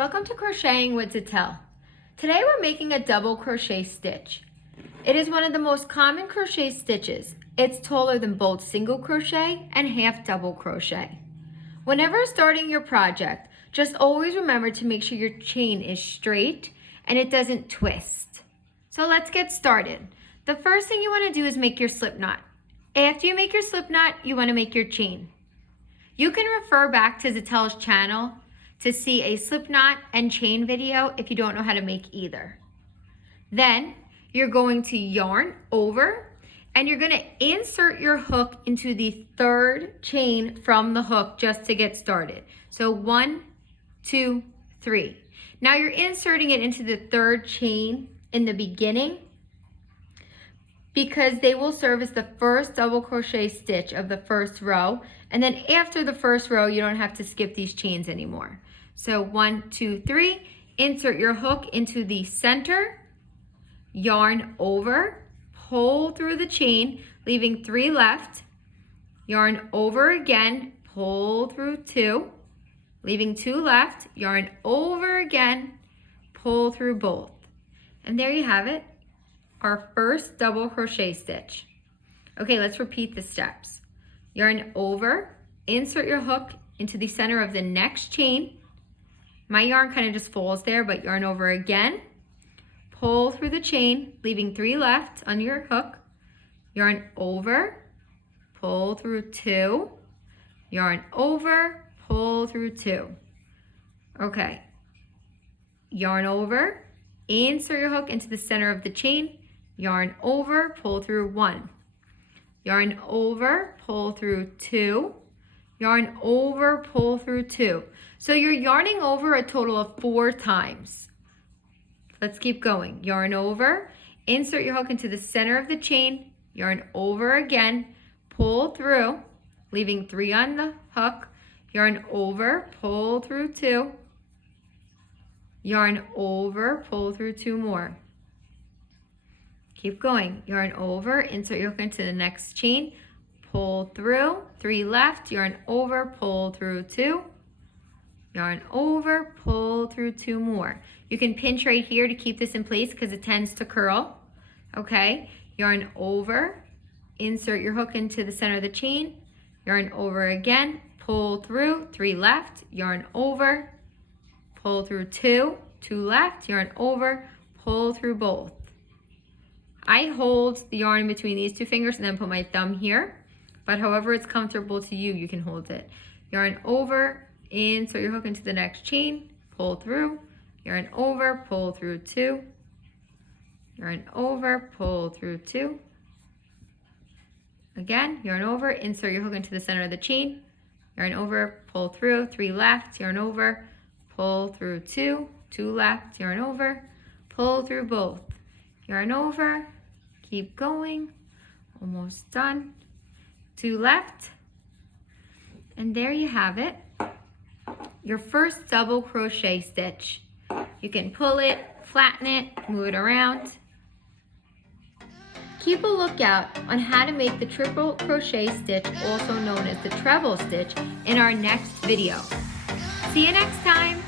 Welcome to Crocheting with ZITELLE. Today we're making a double crochet stitch. It is one of the most common crochet stitches. It's taller than both single crochet and half double crochet. Whenever starting your project, just always remember to make sure your chain is straight and it doesn't twist. So let's get started. The first thing you want to do is make your slip knot. After you make your slip knot, you want to make your chain. You can refer back to ZITELLE's channel to see a slip knot and chain video if you don't know how to make either. Then you're going to yarn over and you're going to insert your hook into the third chain from the hook just to get started. So 1, 2, 3. Now you're inserting it into the third chain in the beginning because they will serve as the first double crochet stitch of the first row. And then after the first row, you don't have to skip these chains anymore. So 1, 2, 3, insert your hook into the center, yarn over, pull through the chain, leaving 3 left, yarn over again, pull through 2, leaving 2 left, yarn over again, pull through both. And there you have it, our first double crochet stitch. Okay, let's repeat the steps. Yarn over, insert your hook into the center of the next chain. My yarn kind of just falls there, but yarn over again, pull through the chain, leaving 3 left on your hook, yarn over, pull through 2, yarn over, pull through 2. Okay, yarn over, insert your hook into the center of the chain, yarn over, pull through 1, yarn over, pull through 2, yarn over, pull through 2. So you're yarning over a total of 4 times. Let's keep going. Yarn over, insert your hook into the center of the chain, yarn over again, pull through, leaving 3 on the hook, yarn over, pull through 2, yarn over, pull through 2 more. Keep going. Yarn over, insert your hook into the next chain, pull through, 3 left, yarn over, pull through 2, yarn over, pull through 2 more. You can pinch right here to keep this in place because it tends to curl. Okay, yarn over, insert your hook into the center of the chain, yarn over again, pull through, 3 left, yarn over, pull through 2, 2 left, yarn over, pull through both. I hold the yarn between these 2 fingers and then put my thumb here, but however it's comfortable to you, you can hold it. Yarn over, insert your hook into the next chain, pull through, yarn over, pull through 2, yarn over, pull through 2. Again, yarn over, insert your hook into the center of the chain, yarn over, pull through, 3 left, yarn over, pull through 2, 2 left, yarn over, pull through both. Yarn over, keep going, almost done, 2 left, and there you have it. Your first double crochet stitch. You can pull it, flatten it, move it around. Keep a lookout on how to make the triple crochet stitch, also known as the treble stitch, in our next video. See you next time.